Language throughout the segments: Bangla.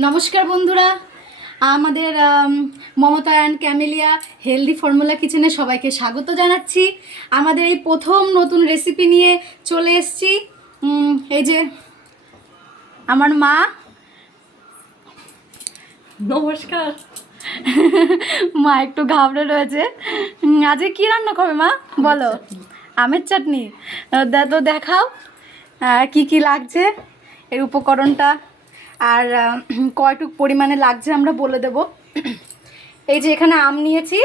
নমস্কার বন্ধুরা, আমাদের Mamata and camellia healthy formula কিচেনে সবাইকে স্বাগত জানাচ্ছি। আমাদের এই প্রথম নতুন রেসিপি নিয়ে চলে এসেছি। এই যে আমার মা। নমস্কার। মা একটু ঘাবড়ে রয়েছে। আজকে কী রান্না করবে মা বলো? আমের চাটনি। তো দেখাও কি কি লাগছে, এর উপকরণটা আর কয়টুক পরিমাণে লাগছে আমরা বলে দেব। এই যে এখানে আম নিয়েছি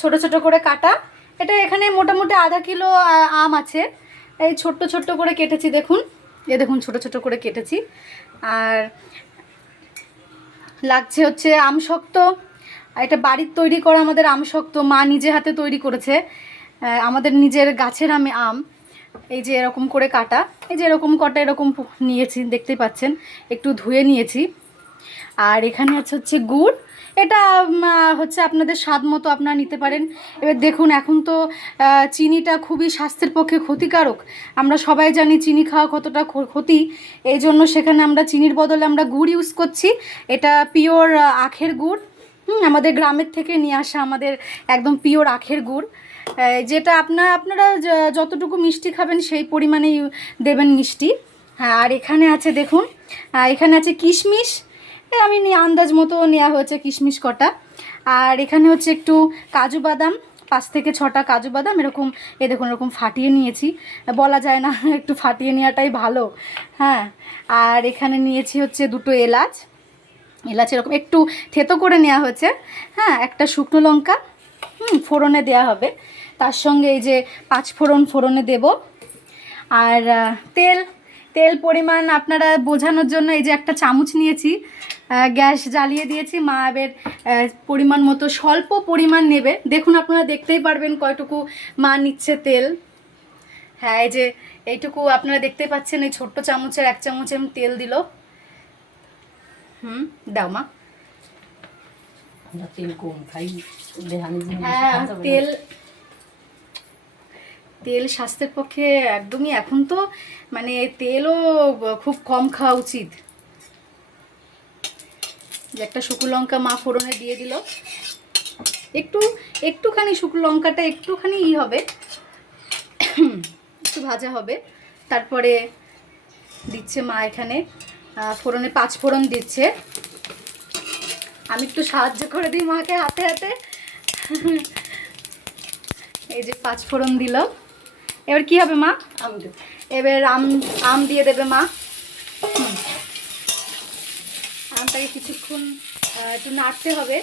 ছোট ছোট করে কাটা। এটা এখানে মোটামুটি আধা কিলো আম আছে। এই ছোট্ট ছোট্ট করে কেটেছি, দেখুন দেখুন ছোট ছোট করে কেটেছি। আর লাগছে হচ্ছে আমশক্ত। এটা বাড়ির তৈরি করা আমাদের আমশক্ত, মা নিজে হাতে তৈরি করেছে। আমাদের নিজের গাছের আম। এই যে এরকম করে কাটা, এই যে এরকম কটা এরকম নিয়েছি, দেখতেই পাচ্ছেন। একটু ধুয়ে নিয়েছি। আর এখানে হচ্ছে গুড়। এটা হচ্ছে আপনাদের স্বাদ মতো আপনারা নিতে পারেন। এবার দেখুন, এখন তো চিনিটা খুবই স্বাস্থ্যের পক্ষে ক্ষতিকারক। আমরা সবাই জানি চিনি খাওয়া কতটা ক্ষতি। এই জন্য সেখানে আমরা চিনির বদলে আমরা গুড় ইউজ করছি। এটা পিওর আখের গুড়, আমাদের গ্রামের থেকে নিয়ে আসা, আমাদের একদম পিওর আখের গুড়। যেটা আপনারা যতটুকু মিষ্টি খাবেন সেই পরিমাণেই দেবেন মিষ্টি। হ্যাঁ, আর এখানে আছে দেখুন, এখানে আছে কিশমিশ। আমি আন্দাজ মতো নেওয়া হয়েছে কিশমিশ কটা। আর এখানে হচ্ছে একটু কাজু বাদাম, 5 থেকে 6টা কাজু বাদাম এরকম। দেখুন এরকম ফাটিয়ে নিয়েছি, বলা যায় না, একটু ফাটিয়ে নেওয়াটাই ভালো। হ্যাঁ, আর এখানে নিয়েছি হচ্ছে 2টো এলাচ। এরকম একটু থেতো করে নেওয়া হয়েছে। হ্যাঁ, একটা শুকনো লঙ্কা ফোড়নে দেওয়া হবে। তার সঙ্গে এই যে 5 ফোড়নে দেব। আর তেল পরিমাণ আপনারা বোঝানোর জন্য এই যে একটা চামচ নিয়েছি। গ্যাস জ্বালিয়ে দিয়েছি। মা এবার পরিমাণ মতো স্বল্প পরিমাণ নেবে। দেখুন আপনারা দেখতেই পারবেন কয়টুকু মা নিচ্ছে তেল। হ্যাঁ, এই যে এইটুকু আপনারা দেখতেই পাচ্ছেন, এই ছোট্ট চামচের 1 চামচ তেল দিল। দাও মা। তেল কম খাই। হ্যাঁ, তেল স্বাস্থ্যের পক্ষে একদমই, এখন তো মানে তেলও খুব কম খাওয়া উচিত। যে একটা শুকনো লঙ্কা মা ফোড়নে দিয়ে দিল। একটুখানি শুকনো লঙ্কাটা একটুখানি হবে, একটু ভাজা হবে। তারপরে দিচ্ছে মা এখানে ফোড়নে 5 ফোড়ন দিচ্ছে। আমি একটু সাহায্য করে দিই মাকে হাতে হাতে। এই যে 5 ফোড়ন দিল। এবার কি হবে মা? এবার আম দিয়ে দেবে মা। আমটাকে কিছুক্ষণ একটু নাড়তে হবে।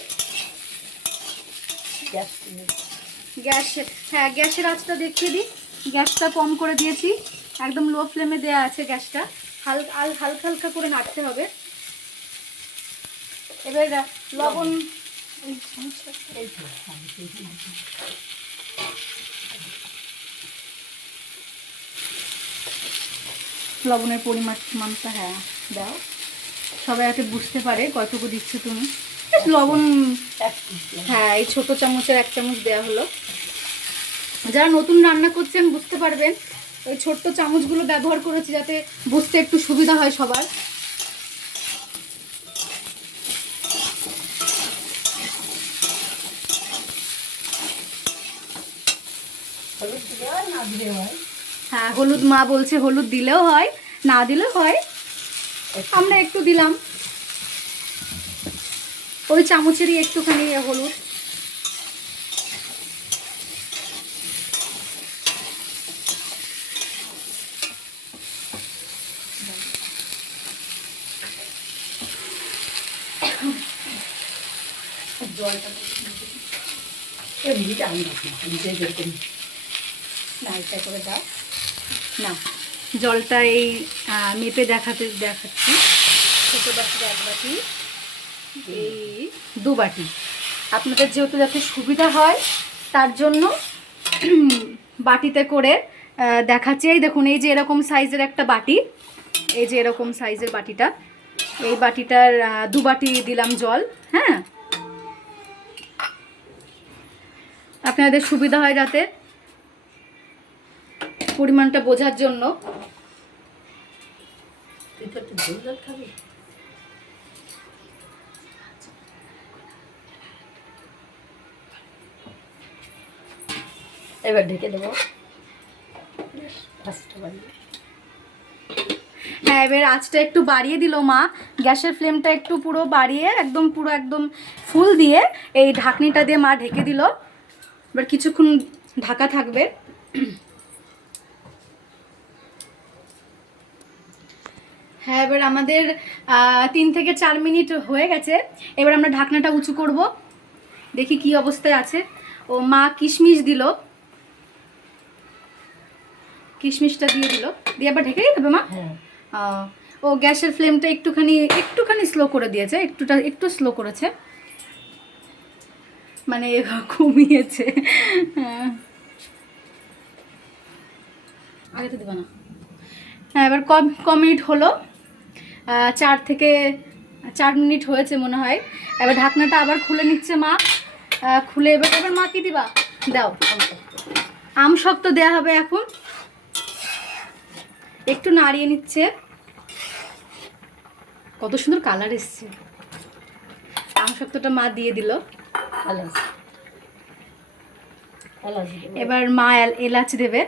গ্যাসের আঁচটা দেখিয়ে দিই। গ্যাসটা কম করে দিয়েছি, একদম লো ফ্লেমে দেওয়া আছে গ্যাসটা। হালকা হালকা করে নাড়তে হবে। এবার লবণ, লবণের পরিমাণটা হ্যাঁ দাও, সবাই যাতে বুঝতে পারে কতটুকু দিচ্ছ তুমি। লবণ হ্যাঁ, এই ছোট চামচের 1 চামচ দেওয়া হলো। যারা নতুন রান্না করছেন বুঝতে পারবেন, ওই ছোট্ট চামচগুলো ব্যবহার করেছি যাতে বুঝতে একটু সুবিধা হয় সবার। হ্যাঁ, হলুদ মা বলছে হলুদ দিলেও হয়, না দিলেও হয়। আমরা একটু দিলাম, ওই চামচেরই একটুখানি হলুদ। জলটা করে দাও না, জলটা এই মেপে দেখাচ্ছি। ছোটো বাটির 1 বাটি, এই 2 বাটি। আপনাদের যেহেতু যাতে সুবিধা হয় তার জন্য বাটিতে করে দেখাচ্ছি। এই দেখুন, এই যে এরকম সাইজের একটা বাটি, এই যে এরকম সাইজের বাটিটা, এই বাটিটার 2 বাটি দিলাম জল। হ্যাঁ, আপনাদের সুবিধা হয় যাতে পরিমাণটা বোঝার জন্য। তুই তো একটু ঝোল জল খাবি? এবার ঢেকে দেবো। আঁচটা বাড়িয়ে। হ্যাঁ, এবার আঁচটা একটু বাড়িয়ে দিল মা, গ্যাসের ফ্লেমটা একটু পুরো বাড়িয়ে পুরো একদম ফুল দিয়ে এই ঢাকনিটা দিয়ে মা ঢেকে দিল। এবার কিছুক্ষণ ঢাকা থাকবে। হ্যাঁ, এবার আমাদের 3 থেকে 4 মিনিট হয়ে গেছে। এবার আমরা ঢাকনাটা উঁচু করব, দেখি কি অবস্থায় আছে। ও মা কিশমিশ দিল, কিশমিশটা দিয়ে দিল, দিয়ে আবার ঢেকে দিতে হবে মা। হ্যাঁ, ও গ্যাসের ফ্লেমটা একটুখানি স্লো করে দিয়েছে, একটু স্লো করেছে, মানে কমিয়েছে। হ্যাঁ, আগে তো দেবে না। হ্যাঁ, এবার কম মিনিট হলো, 4 থেকে 4 মিনিট হয়েছে মনে হয়। এবার ঢাকনাটা আবার খুলে নিচ্ছে মা। খুলে এবার মা কি দিবা? দাও, আম শক্ত দেয়া হবে এখন। একটু নাড়িয়ে নিচ্ছে, কত সুন্দর কালার এসছে। আম শক্তটা মা দিয়ে দিল। এলাচ দেবো। এবার মা এলাচ দেবে,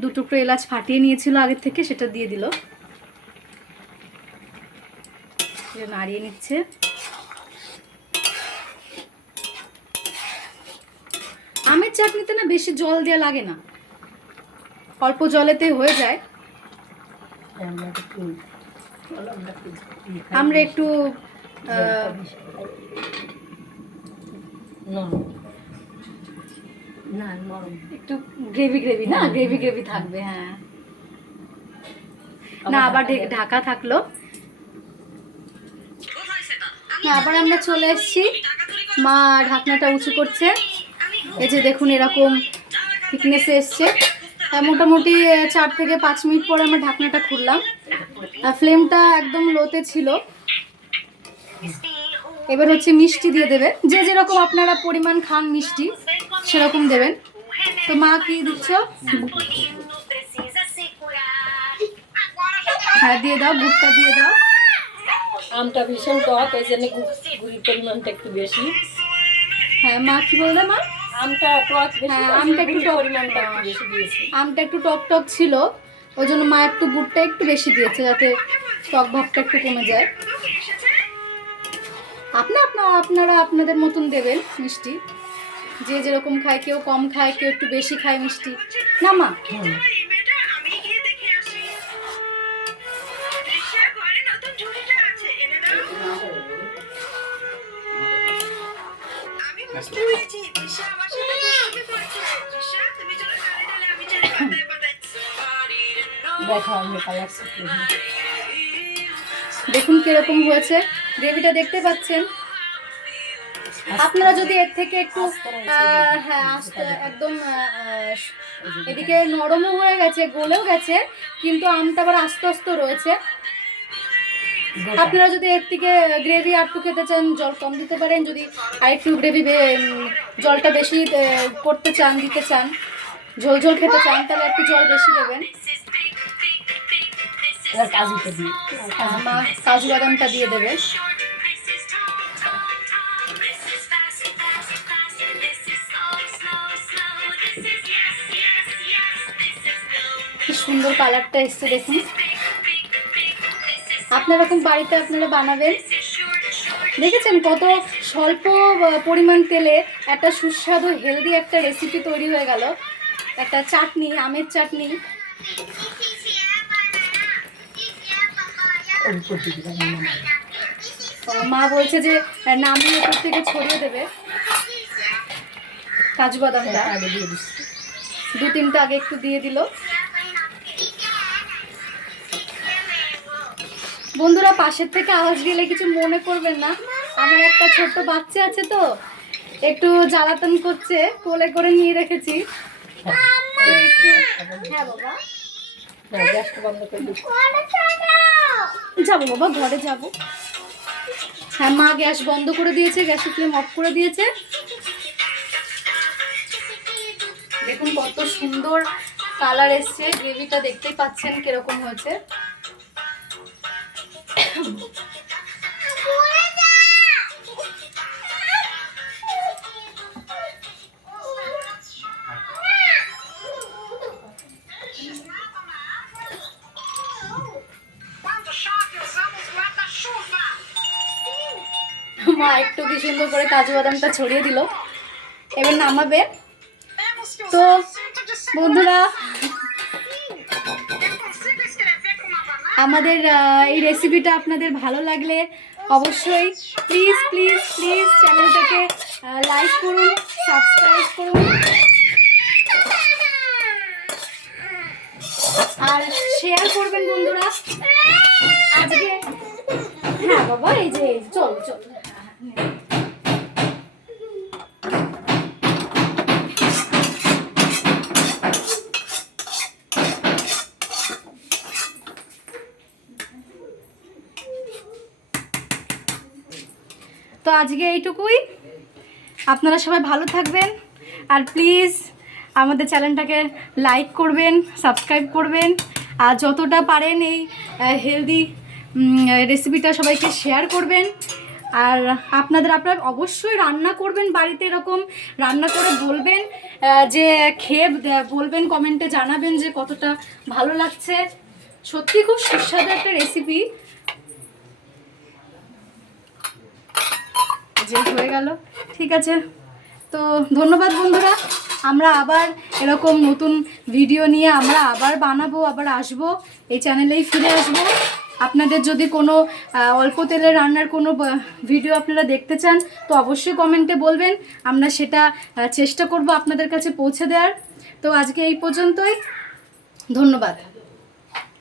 2 টুকরো এলাচ ফাটিয়ে নিয়েছিল আগের থেকে, সেটা দিয়ে দিল। নাড়িয়ে নিচ্ছে। আমের চাটনিতে না বেশি জল দেওয়া লাগে না, অল্প জলেতে হয়ে যায়। আমরা একটু একটু গ্রেভি না, গ্রেভি থাকবে। হ্যাঁ, না আবার ঢাকা থাকলো। আবার আমরা চলে এসেছি, মা ঢাকনাটা উঁচু করছে। এই যে দেখুন এরকম থিকনেসে এসছে। মোটামুটি 4 থেকে 5 মিনিট পরে আমরা ঢাকনাটা খুললাম। ফ্লেমটা একদম লোতে ছিল। এবার হচ্ছে মিষ্টি দিয়ে দেবে, যে যেরকম আপনারা পরিমাণ খান মিষ্টি সেরকম দেবেন। তো মা কি দিচ্ছ? হ্যাঁ, দিয়ে দাও, গুড়টা দিয়ে দাও। আমটা ভীষণ টক, ওই জন্য গুড়ির পরিমাণটা একটু বেশি। হ্যাঁ, মা কি বললে মা? আমটা টক বেশি। হ্যাঁ, আমটা একটু টক, পরিমাণটা একটু বেশি দিয়েছি। আমটা একটু টক ছিল, ওই জন্য মা একটু গুড়টা একটু বেশি দিয়েছে, যাতে টক ভাবটা একটু কমে যায়। আপনারা আপনাদের মতন দেবেন মিষ্টি, যে যেরকম খায়, কেউ কম খায়, কেউ একটু বেশি খায় মিষ্টি, না মা? দেখুন কিরকম হয়েছে, গ্রেভিটা দেখতে পাচ্ছেন। আপনারা যদি এর থেকে একটু হ্যাঁ আস্তে একদম এদিকে নরমও হয়ে গেছে, গলেও গেছে, কিন্তু আমটা আবার আস্তে আস্তে রয়েছে। আপনারা যদি এর থেকে গ্রেভি আরটু খেতে চান, জল কম দিতে পারেন। যদি আরেকটু গ্রেভি জলটা বেশি করতে চান, দিতে চান, ঝোল খেতে চান, তাহলে একটু জল বেশি দেবেন। মা কাজু বাদামটা দিয়ে দেবে। কি সুন্দর কালারটা এসছে দেখুন। আপনার এরকম বাড়িতে আপনারা বানাবেন। দেখেছেন কত স্বল্প পরিমাণ তেলে একটা সুস্বাদু হেলদি একটা রেসিপি তৈরি হয়ে গেল, একটা চাটনি, আমের চাটনি। মা বলছে যে নামিয়ে উপর থেকে ছড়িয়ে দেবে কাজু বাদামটা। 2-3টা আগে একটু দিয়ে দিল। বন্ধুরা, পাশের থেকে আওয়াজ দিলে কিছু মনে করবেন না, আমার একটা ছোট্ট বাচ্চা আছে তো, একটু জ্বালাতন করছে, কোলে করে নিয়ে রেখেছি। হ্যাঁ বাবা, যাবো বাবা, ঘরে যাবো। হ্যাঁ, মা গ্যাস বন্ধ করে দিয়েছে, গ্যাসের ফ্লেম অফ করে দিয়েছে। দেখুন কত সুন্দর কালার এসছে, গ্রেভিটা দেখতেই পাচ্ছেন কিরকম হয়েছে। মা একটু কি সুন্দর করে কাজু বাদামটা ছড়িয়ে দিল, এবার নামাবে। তো বন্ধুরা, আমাদের এই রেসিপিটা আপনাদের ভালো লাগলে অবশ্যই প্লিজ প্লিজ প্লিজ চ্যানেলটাকে লাইক করুন, সাবস্ক্রাইব করুন আর শেয়ার করবেন বন্ধুরা। আজকে হ্যাঁ বাবা, এই যে চল চল, তো আজকে এইটুকুই। আপনারা সবাই ভালো থাকবেন আর প্লিজ আমাদের চ্যানেলটাকে লাইক করবেন, সাবস্ক্রাইব করবেন আর যতটা পারেন এই হেলদি রেসিপিটা সবাইকে শেয়ার করবেন। আর আপনারা অবশ্যই রান্না করবেন বাড়িতে, এরকম রান্না করে বলবেন, যে খেয়ে বলবেন, কমেন্টে জানাবেন যে কতটা ভালো লাগছে। সত্যি খুব সুস্বাদু একটা রেসিপি। যে হয়ে গেল, ঠিক আছে। তো ধন্যবাদ বন্ধুরা, আমরা আবার এরকম নতুন ভিডিও নিয়ে আমরা আবার বানাবো, আবার আসবো, এই চ্যানেলেই ফিরে আসবো। আপনাদের যদি কোনো অল্প তেলে রান্নার কোনো ভিডিও আপনারা দেখতে চান তো অবশ্যই কমেন্টে বলবেন, আমরা সেটা চেষ্টা করব আপনাদের কাছে পৌঁছে দেওয়ার। তো আজকে এই পর্যন্তই, ধন্যবাদ।